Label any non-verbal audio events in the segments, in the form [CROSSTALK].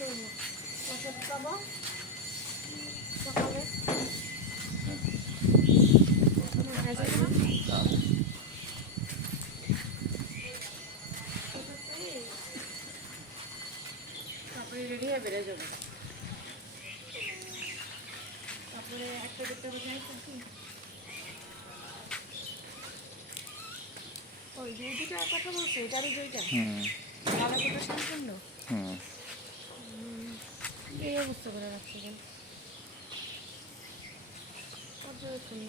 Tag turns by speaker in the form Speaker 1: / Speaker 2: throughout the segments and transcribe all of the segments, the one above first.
Speaker 1: করব ওষুধ খাব। সকালে? তারপরে রেডি হয়ে বেড়ে যাব তারপরে একটা দুটো বোঝাই থাকি ওই যে দুটার কথা বলছো
Speaker 2: হুম।
Speaker 1: আলাদাটা সম্পূর্ণ। এই অবস্থা করে রাখছে কেন? পর্যবেক্ষণ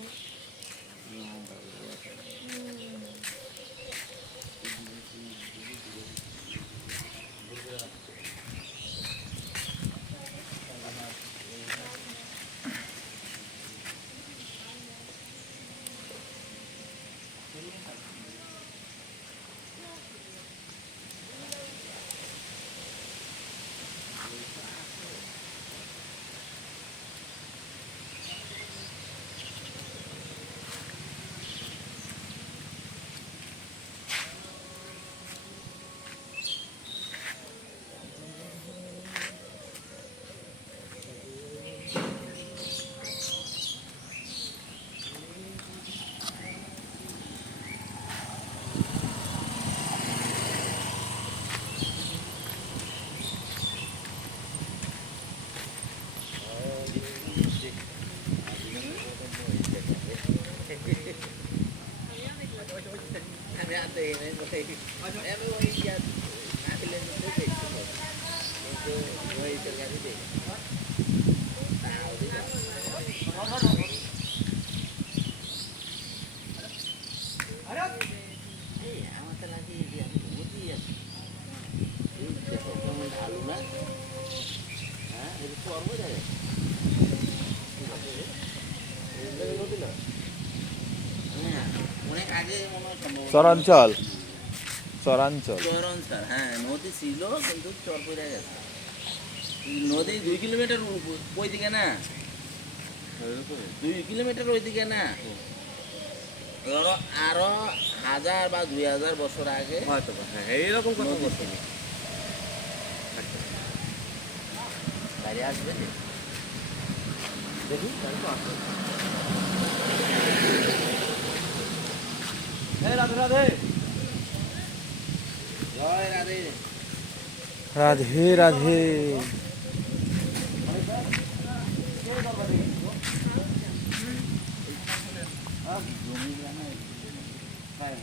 Speaker 3: সম্ভবত
Speaker 2: চরাঞ্চল। চরাঞ্চল
Speaker 3: হ্যাঁ নদী ছিল কিন্তু চর পড়ে গেছে। নদী দুই কিলোমিটার ওই দিকে না? দুই কিলোমিটার ওই দিকে না? ধরো আরও হাজার বা দুই হাজার বছর আগে
Speaker 4: হয়তো হ্যাঁ এইরকম কথা
Speaker 3: নদী
Speaker 4: বলছি
Speaker 3: ছিল। গাড়ি আসবে যে?
Speaker 4: দেখি তাই তো আছে। এই রাধে রাধে
Speaker 3: জয় রাধে
Speaker 2: রাধে রাধে
Speaker 3: জমি জানা প্রায়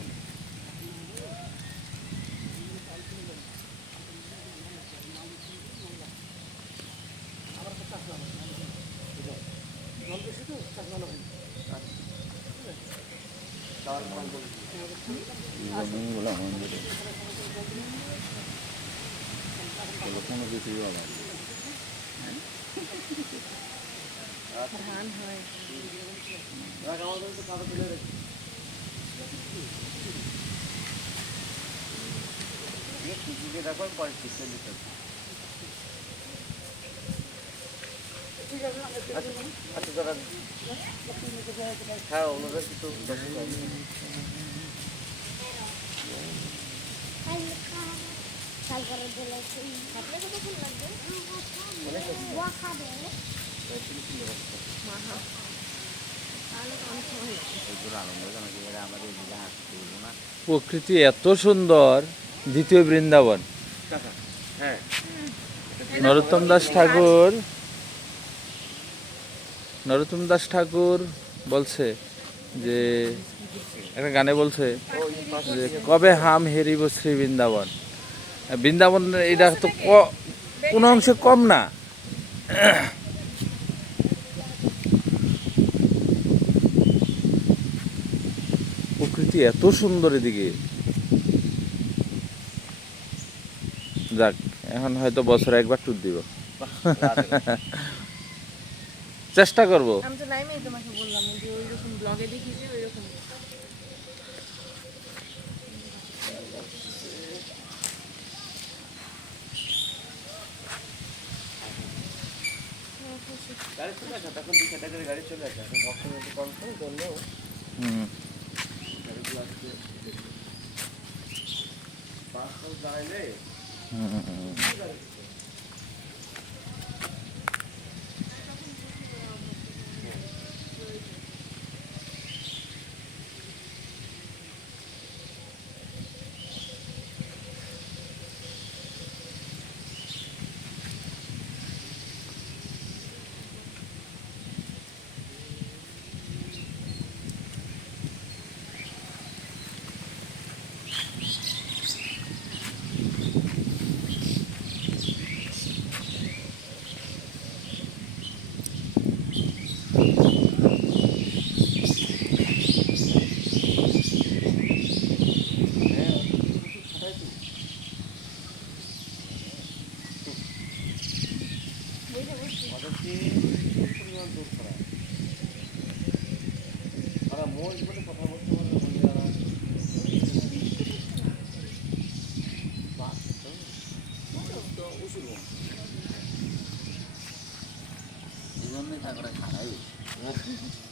Speaker 3: জমিগুলো আমাদের কোনো কিছুই বলা
Speaker 1: ধান হয়
Speaker 4: রাখ, আমাদের তো খাতা তুলে রেখে। এই কুকুরকে দেখো, পরে ঠিক করে দিতে হবে। আচ্ছা, আচ্ছা, দাঁড়া। হ্যাঁ ওনাদের কিছু দশ টাকা।
Speaker 3: আমাদের দিকে হাসতে বলব না
Speaker 2: প্রকৃতি এত সুন্দর, দ্বিতীয় বৃন্দাবন। নরোত্তম দাস ঠাকুর, নরোত্তম দাস ঠাকুর বলছে যে, একটা গানে বলছে যে, কবে হাম হেরিব শ্রী বৃন্দাবন বৃন্দাবন এটা তো কোনো অংশে কম না। প্রকৃতি এত সুন্দর এদিকে। যাক, এখন হয়তো বছরে একবার ট্যুর দিব। চেষ্টা করব।
Speaker 1: বললাম যে ওই রকম ব্লগে দেখেছি ওই রকম
Speaker 4: তখন দুই ক্যাটাগরি গাড়ি চলে আসে এখন ভক্তদের একটু কম করে ধরলেও গাড়িগুলো আসছে পাঁচ পাঁচ দাঁড়াইলে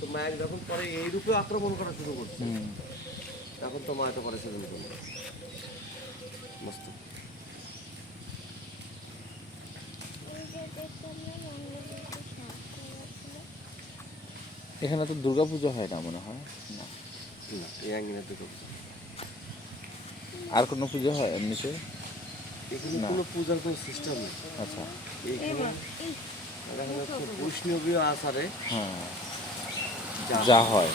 Speaker 3: তো
Speaker 4: মা যখন পরে এই রূপে আক্রমণ করা শুরু করছে তখন তো মা এটা করে শুরু করল। মস্ত।
Speaker 2: এখানে তো দুর্গা পুজো হয় না মনে হয়? না।
Speaker 4: না এই আঙ্গিনা দুটো
Speaker 2: আর কোনো পুজো হয় এমনিতে?
Speaker 4: এখানে। কোনো পূজার কোনো সিস্টেম নেই।
Speaker 2: আচ্ছা।
Speaker 4: এইখানে বৈষ্ণবীয় আচারে
Speaker 2: হ্যাঁ।
Speaker 4: যা
Speaker 2: হয়।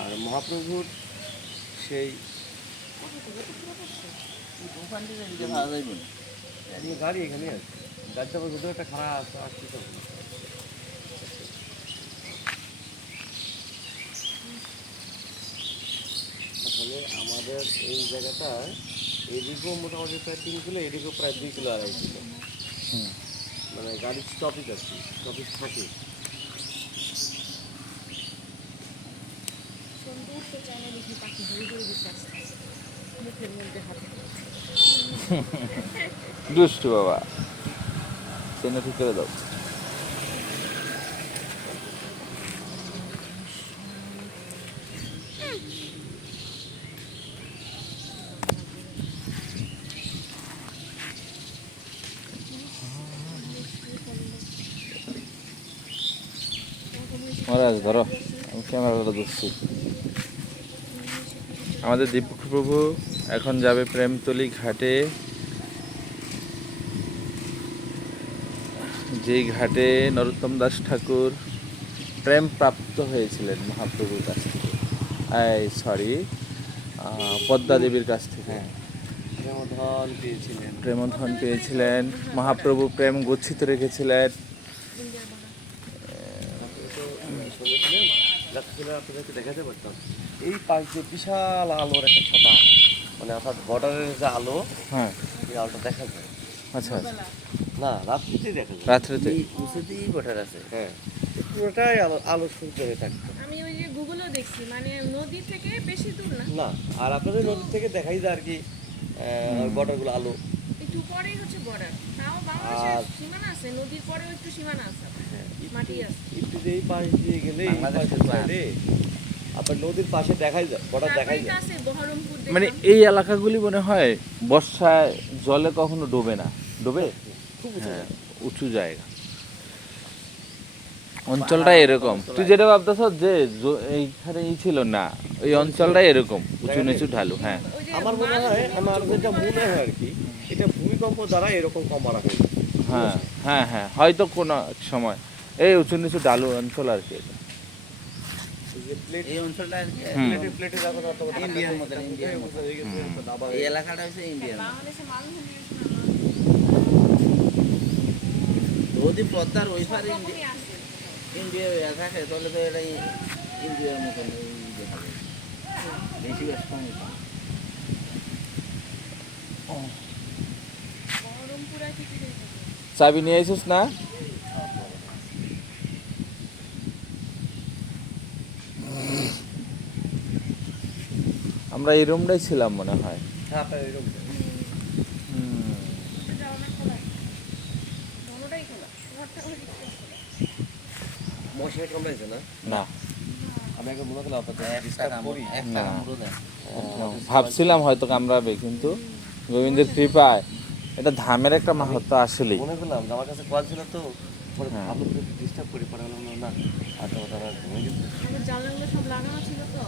Speaker 4: আর মহাপ্রভুর সেই গাড়ি এখানে আছে গাড়িটা আবার ভিতরে একটা খারাপ আছে আসতে তো। আসলে আমাদের এই জায়গাটা এদিকেও মোটামুটি প্রায় তিন কিলো এদিকেও প্রায় দুই কিলো আড়াই কিলো। মানে গাড়ির স্টপেজ আছে স্টপেজ থাকে।
Speaker 1: উঠতে [LAUGHS]
Speaker 2: দুষ্টু বাবা। চেনে ঠিক করে দাও। মহারাজ ধরো। আমি ক্যামেরাটা ধরছি। আমাদের দীপক প্রভু এখন যাবে প্রেমতলি ঘাটে। যেই ঘাটে নরোত্তম দাস ঠাকুর প্রেম প্রাপ্ত হয়েছিলেন মহাপ্রভুর কাছ থেকে। এই সরি পদ্মা দেবীর কাছ থেকে।
Speaker 4: প্রেমধন পেয়েছিলেন।
Speaker 2: প্রেমধন পেয়েছিলেন মহাপ্রভু প্রেম গচ্ছিত রেখেছিলেন।
Speaker 4: দেখাতে পারতাম। এই পাশ দিয়ে বিশাল আলোর একটা ছটা মানে অর্থাৎ বর্ডারের যে আলো
Speaker 2: হ্যাঁ।
Speaker 4: এই আলোটা দেখা যায়।
Speaker 2: আচ্ছা আচ্ছা।
Speaker 4: না রাত্রিতেই দেখা যায়।
Speaker 2: রাত্রেতে
Speaker 3: এই উঁচুতেই বটার আছে
Speaker 4: হ্যাঁ। পুরোটাই আলো আলো সঞ্চয় থাকতো।
Speaker 1: আমি ওই যে গুগলও দেখছি মানে নদী থেকে বেশি দূর না?
Speaker 4: না আর আপনাদের নদী থেকে দেখাই যায় আর কি বর্ডারগুলো আলো।
Speaker 1: একটু পরেই হচ্ছে বর্ডার তাও বাংলাদেশের সীমানা আছে নদীর পরেও একটু সীমানা আছে। মাটি আছে।
Speaker 4: একটু যে এই পাশ দিয়ে গেলে এই
Speaker 3: বাংলাদেশের
Speaker 4: আপনার নদীর পাশে দেখাই যায় বর্ডার দেখাই যায়।
Speaker 2: মানে এই এলাকাগুলি মনে হয় বর্ষায় জলে কখনো ডোবে না। ডোবে?
Speaker 4: খুব উঁচু
Speaker 2: হ্যাঁ
Speaker 4: জায়গা।
Speaker 2: অঞ্চলটা এরকম। তুই যেটা ভাবতেছ যে এইখানে ই ছিল না ওই অঞ্চলটা এরকম উঁচু নিচু ঢালু হ্যাঁ।
Speaker 4: আমার মনে হয় আমার যেটা মনে হয় আর কি এটা ভূমিকম্প দ্বারা এরকম কম মারা হয়েছে।
Speaker 2: হ্যাঁ হ্যাঁ হ্যাঁ হয়তো কোনো এক সময়। এই উঁচু নিচু ঢালু অঞ্চল আর কি এটা।
Speaker 4: এই যে প্লেট
Speaker 3: এই অঞ্চলটা আর কি
Speaker 2: হুম।
Speaker 4: প্লেটে প্লেটে যখন অত বড়
Speaker 3: ইন্ডিয়ার মতন,
Speaker 4: তখন
Speaker 3: ইন্ডিয়ার
Speaker 4: এই
Speaker 3: মতন।
Speaker 4: হয়ে গেছে, একটা দাবা
Speaker 3: এই
Speaker 4: হয়ে গেছে।
Speaker 3: এলাকাটা হচ্ছে ইন্ডিয়ান
Speaker 1: বাংলাদেশে মানুষ
Speaker 3: যদি পদ্মার ওই পারে ইন্ডিয়া
Speaker 1: রকমই আছে
Speaker 3: ইন্ডিয়া হয়ে থাকে তাহলে তো এটা ইন্ডিয়ার মতন এই দেখা যায়। বেশি ব্যস্ত নেই
Speaker 1: বহরমপুর পুরাই কিছু দিন
Speaker 2: চাবি নিয়ে আইসিস না আমরা এই রুমটাই ছিলাম মনে হয়।
Speaker 4: হ্যাঁ আপনার।
Speaker 1: না?
Speaker 4: মশাই কামড়াইছে আমি মনে করলাম করি।
Speaker 2: ভাবছিলাম হয়তো কামড়াবে কিন্তু গোবিন্দের কৃপায় এটা ধামের একটা মাহাত্ম আসলেই।
Speaker 4: মনে করলাম যে আমার কাছে কল ছিল তো পরে
Speaker 2: হ্যাঁ।
Speaker 4: ডিস্টার্ব করি পরে হলাম না আর তো তারা
Speaker 1: জানলাগুলো সব লাগানো ছিল তো।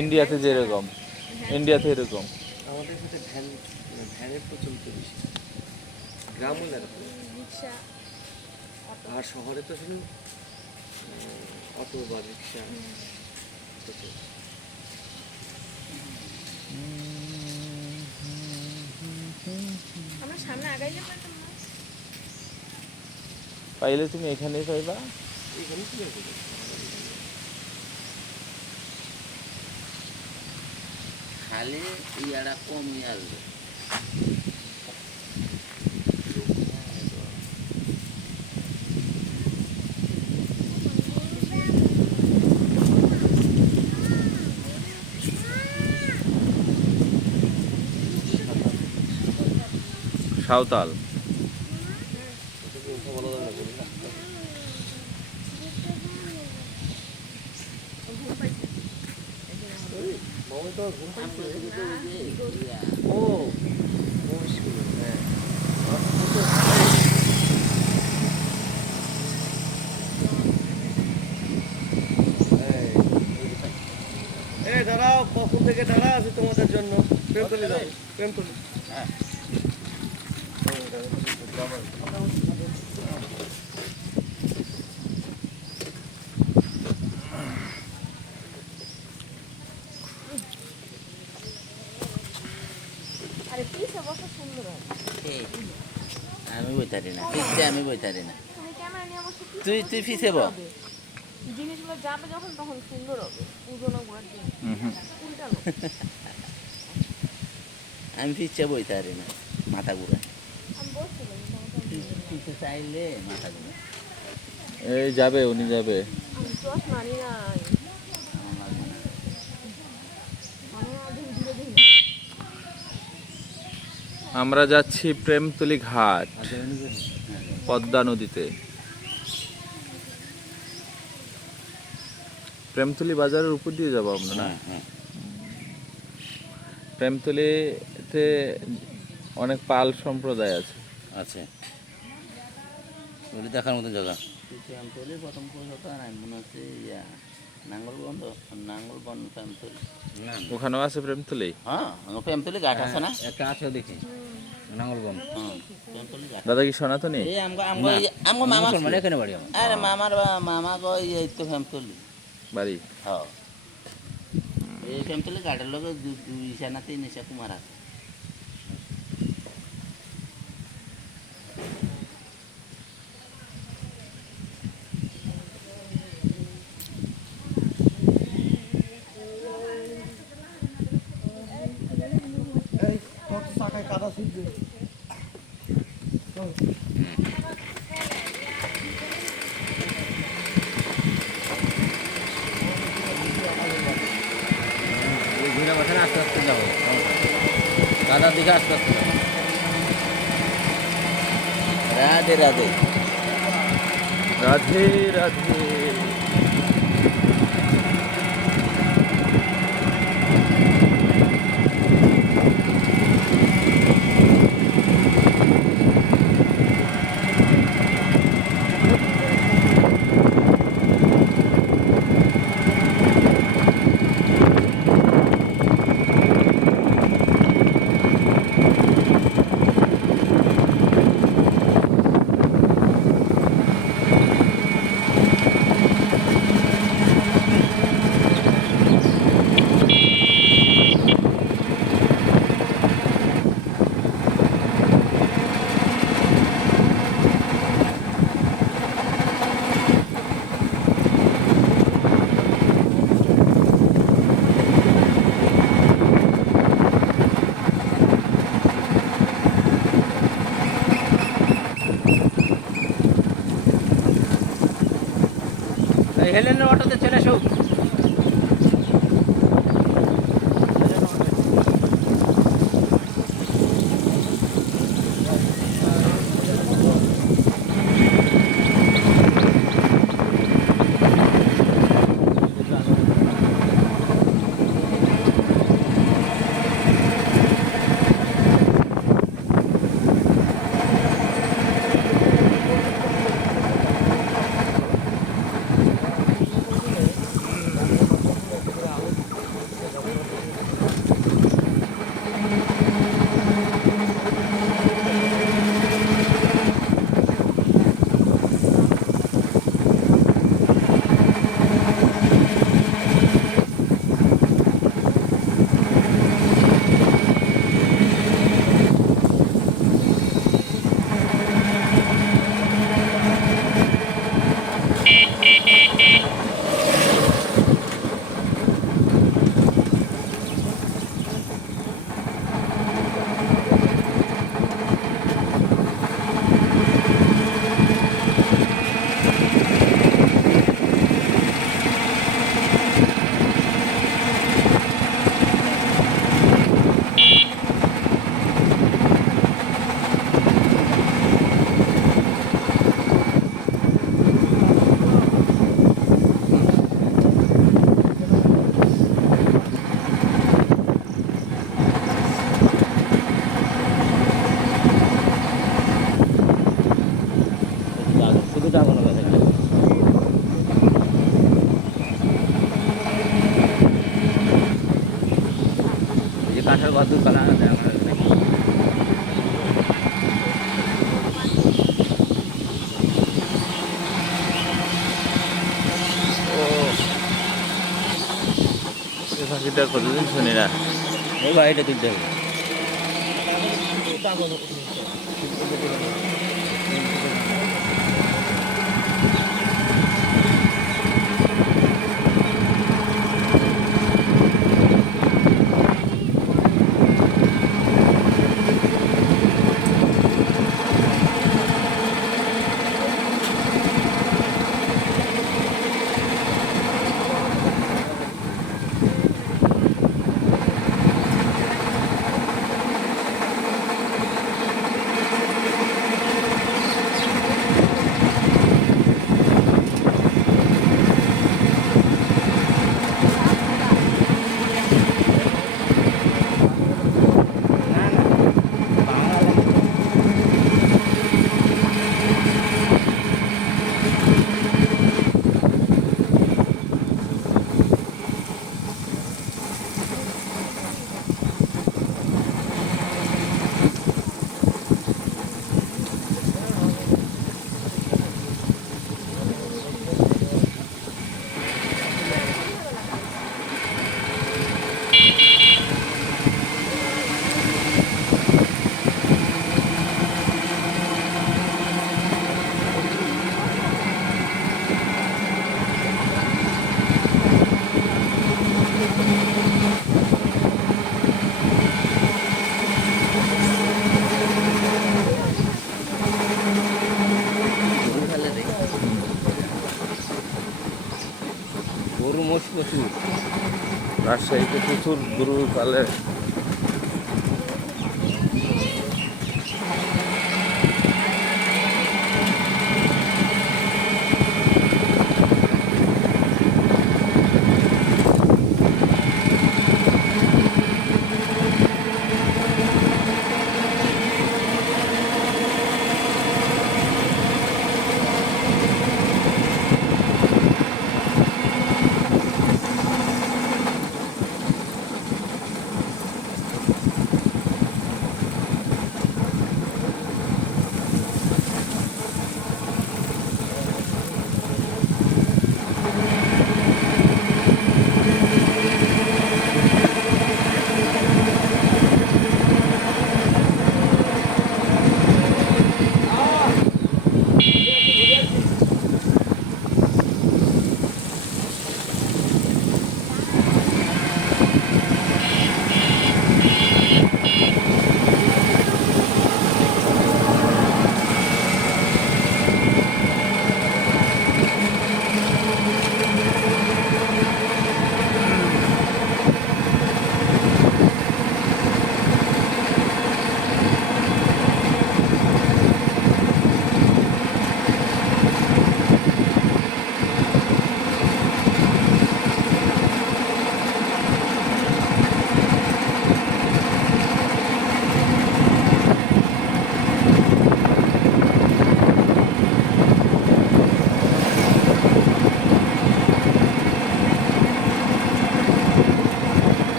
Speaker 2: ইন্ডিয়াতে যেরকম। ইন্ডিয়াতে এরকম।
Speaker 4: আমাদের সাথে ভ্যান ভ্যানের প্রচলিত বেশি। গ্রাম এরকম। আর শহরে তো শুধু অটো বা রিক্সা।
Speaker 1: আমরা সামনে আগাইলে পারতাম। না
Speaker 2: পাইলে তুমি এখানেই পাইবা।
Speaker 3: খালি ইয়ারা আসবে
Speaker 2: সাঁওতাল
Speaker 4: এটা কি কথা বলা যাবে না
Speaker 1: ঘুম পাইছে
Speaker 4: মামা তো ঘুম পাচ্ছে
Speaker 3: আমরা তো ওই যে ইয়া,
Speaker 4: ও এই দাঁড়াও, কখন থেকে দাঁড়া আছে তোমাদের জন্য প্রেম তুলি দাও, প্রেম তুলি
Speaker 3: হ্যাঁ।
Speaker 1: আরে পিছে বসা সুন্দর হবে
Speaker 3: এই, আমি বইতারি না ফিসে আমি বইতারি না।
Speaker 1: কি
Speaker 3: তুই তুই ফিসে বল।
Speaker 1: জিনিসগুলো যাবে যখন তখন সুন্দর হবে। পুজোনো ঘোরার দিন।
Speaker 2: হুম
Speaker 1: উল্টানো [LAUGHS]
Speaker 3: আমি বইতারি না মাথা ঘুরা চাইলে মাথা ঘুরা
Speaker 2: এই যাবে উনি যাবে।
Speaker 1: আমি চশ মানি নাই
Speaker 3: আমার
Speaker 2: যাচ্ছি প্রেমতলি ঘাট। পদ্মা নদীতে। প্রেমতলি বাজারের উপর দিয়ে যাব আমরা। না
Speaker 3: হ্যাঁ হ্যাঁ।
Speaker 2: প্রেমতলিতে অনেক পাল সম্প্রদায় আছে।
Speaker 3: আছে। দেখার মতো জায়গা। প্রথম কলকাতা নাই মনে হচ্ছে ইয়া নাঙ্গলবন্দ নাঙ্গলবন্দ প্যামতলি না।
Speaker 2: ওখানেও আছে প্রেমতলি
Speaker 3: হ্যাঁ আমার প্যামতলি ঘাট আছে না?
Speaker 5: একটা আছে দেখি।
Speaker 3: হ্যাঁ ঘাট।
Speaker 2: দাদা কি সনাতনী?
Speaker 3: আরে মামার মামা গো এই তো প্যামতলি
Speaker 2: বাড়ি?
Speaker 3: হ্যাঁ। এই প্যামতলি ঘাটের দু- দুই ইসা না তিন ইসা কুমার আছে
Speaker 4: এই তোর চাকায় কাদা ছিটবে
Speaker 5: এই ঘুরে বসে আস্তে আস্তে যাব দাদার দিকে আস্তে
Speaker 3: রাধে রাধে।
Speaker 2: রাধে রাধে।
Speaker 4: অটোতে চলে এসো শুধু যাব না দেখলে এই যে কাঁঠাল বাহাদুর কালা আমরা
Speaker 2: এই পাখিটা কতদিন শুনি না
Speaker 4: এই বাড়িটা তুই দেখবে গরু মোষ প্রচুর
Speaker 2: রাজশাহীতে প্রচুর গুরু পালে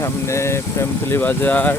Speaker 2: সামনে প্রেমতলি বাজার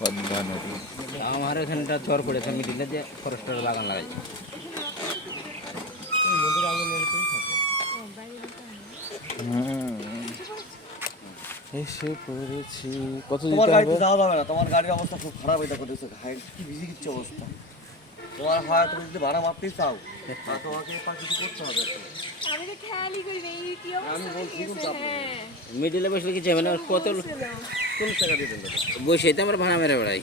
Speaker 2: পদ্মা নদী
Speaker 3: আমার এখানটা চর পড়েছে মিডিলে যে ফরেস্টের বাগান লাগাইছে।
Speaker 2: এসে পড়েছি। কত
Speaker 4: তোমার গাড়িতে
Speaker 2: হবে
Speaker 4: যাওয়া যাবে না তোমার গাড়ির অবস্থা খুব খারাপ এটা করতেছে হাই কি ভিজি কিচ্ছে অবস্থা। তোমার হয় তুমি যদি ভাড়া মারতেই চাও তোমাকে পা কিছু করতে হবে।
Speaker 1: আমি তো খেয়ালই করি না এই কি
Speaker 4: আমি বলছি
Speaker 1: হ্যাঁ
Speaker 3: মিডিলে বসলে কিছু হবে না কত
Speaker 4: চল্লিশ টাকা দাদা।
Speaker 3: বসে তো আমরা ভাড়া মেরে বেড়াই।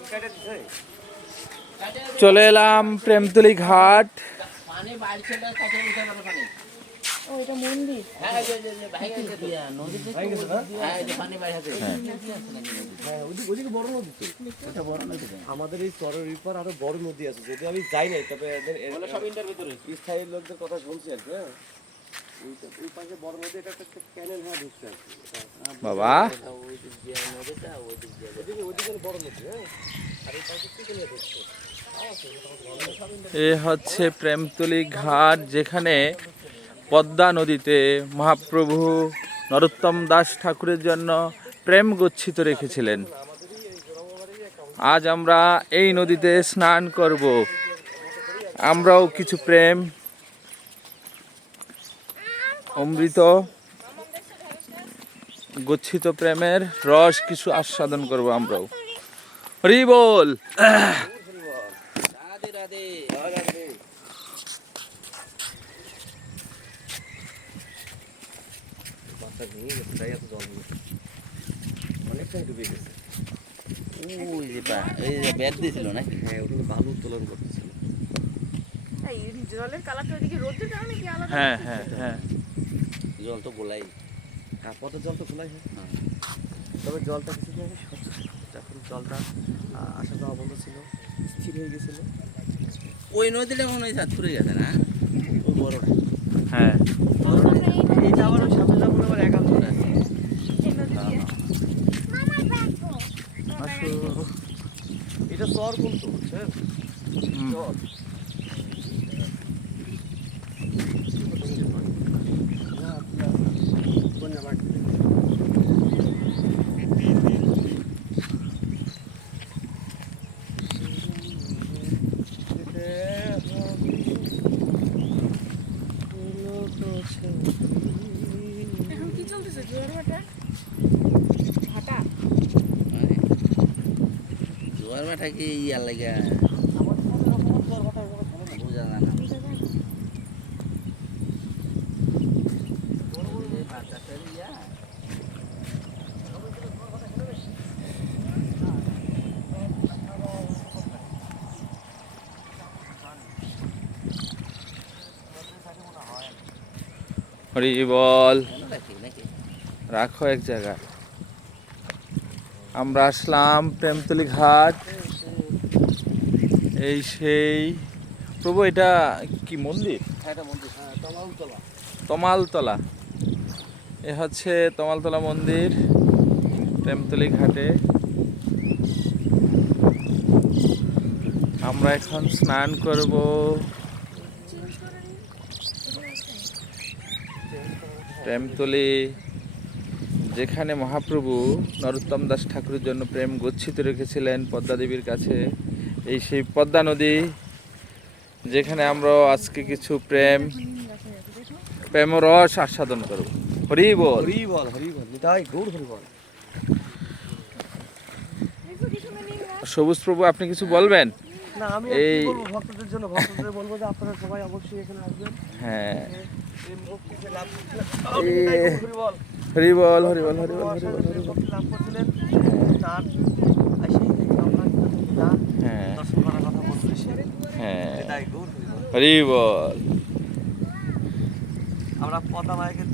Speaker 1: এটা
Speaker 4: বড় নদী তো। আমাদের এই চরের উপর আরও বড় নদী আছে। যদি আমি যাই নাই তবে স্থায়ী লোকদের কথা শুনছি আর কি
Speaker 2: বাবা।
Speaker 4: হ্যাঁ? আর এই পাশে কি করে ঢুকছে
Speaker 2: এ হচ্ছে প্রেমতলি ঘাট যেখানে পদ্মা নদীতে মহাপ্রভু নরোত্তম দাস ঠাকুরের জন্য প্রেম গচ্ছিত রেখেছিলেন। আজ আমরা এই নদীতে স্নান করব। আমরাও কিছু প্রেম অমৃত গচ্ছিত প্রেমের রস কিছু আস্বাদন করব আমরাও। হরি বল।
Speaker 4: অনেকটাই ডুবে গেছে
Speaker 3: ওই যে পা এই যে ব্যাগ দিয়েছিল নাকি?
Speaker 4: হ্যাঁ ওটা বালু উত্তোলন করতেছিল।
Speaker 1: এই জলের কালারটা ওইদিকে রোদ্রে দেওয়া নাকি আলাদা
Speaker 2: হ্যাঁ হ্যাঁ হ্যাঁ।
Speaker 3: জল তো গোলাই।
Speaker 4: হ্যাঁ পথের জল তো গোলাই হ্যাঁ। তবে জলটা কিছু স্বচ্ছ যখন জলটা আসা যাওয়া বন্ধ ছিল স্থির হয়ে গেছিল
Speaker 3: ওই নদীটা মনে হয় চাঁদপুরে যাবে না?
Speaker 4: ওই বড়টা।
Speaker 2: হ্যাঁ।
Speaker 4: এইটা আবার ওই সাথে যাব আবার একা ধরে আছে
Speaker 1: এই নদী দিয়ে।
Speaker 4: এটা চর কিন্তু বুঝছেন চর
Speaker 1: এখন কি চলতেছে জোয়ার ভাটা ভাটা
Speaker 3: মানে জোয়ার কি ইয়ার লাগে? বোঝা যায় না
Speaker 2: হরি বল রাখো এক জায়গায়। আমরা আসলাম প্রেমতলি ঘাট। এই সেই প্রভু এটা কি মন্দির?
Speaker 4: হ্যাঁ এটা মন্দির হ্যাঁ
Speaker 2: তমালতলা। এ হচ্ছে তমালতলা মন্দির প্রেমতলি ঘাটে। আমরা এখন স্নান করব। প্রেমতলি যেখানে মহাপ্রভু নরোত্তম দাস ঠাকুরের জন্য প্রেম গচ্ছিত রেখেছিলেন পদ্মা দেবীর কাছে। এই সেই পদ্মা নদী যেখানে আমরা আজকে কিছু প্রেম প্রেম রস আস্বাদন করব। হরি বল।
Speaker 4: হরি বল হরি বল নিতাই গৌর হরি বল।
Speaker 2: সবুজ প্রভু আপনি কিছু বলবেন?
Speaker 4: না আমি
Speaker 2: এই-
Speaker 4: ভক্তদের জন্য ভক্তদের বলব যে আপনারা সবাই অবশ্যই এখানে আসবেন।
Speaker 2: হ্যাঁ।
Speaker 4: লাভ
Speaker 2: এই-
Speaker 4: হরি বল।
Speaker 2: হরি বল হরি বল হরি বল হরি বল
Speaker 4: যে
Speaker 2: হরি বল।
Speaker 4: মুক্তি লাভ করছিলেন। তার আসেই
Speaker 2: হ্যাঁ।
Speaker 4: দর্শন করার কথা
Speaker 2: হ্যাঁ
Speaker 4: হরি বল। আমরা পদা মায়ের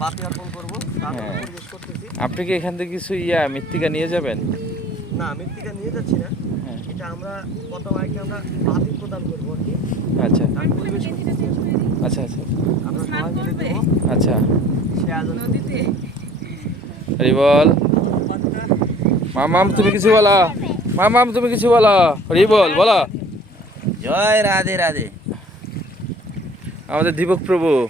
Speaker 4: বাতি অর্পণ করব
Speaker 2: হ্যাঁ।
Speaker 4: পরিবেশ করতেছি।
Speaker 2: আপনি কি এখান থেকে কিছু ইয়া মৃত্তিকা নিয়ে যাবেন?
Speaker 4: না মৃত্তিকা নিয়ে যাচ্ছি না।
Speaker 2: হ্যাঁ।
Speaker 4: এটা আমরা পদা মায়েরকে আমরা বাতি প্রদান করব আর কি।
Speaker 2: আচ্ছা। আচ্ছা আচ্ছা।
Speaker 4: আমরা সবাই মিলে দেবো।
Speaker 2: আচ্ছা।
Speaker 4: সে আয়োজন
Speaker 2: হরি বল। মামাম তুমি কিছু বলো। মামাম তুমি কিছু বলো। হরি বল বলো।
Speaker 3: জয় রাধে রাধে।
Speaker 2: আমাদের দীপক প্রভু।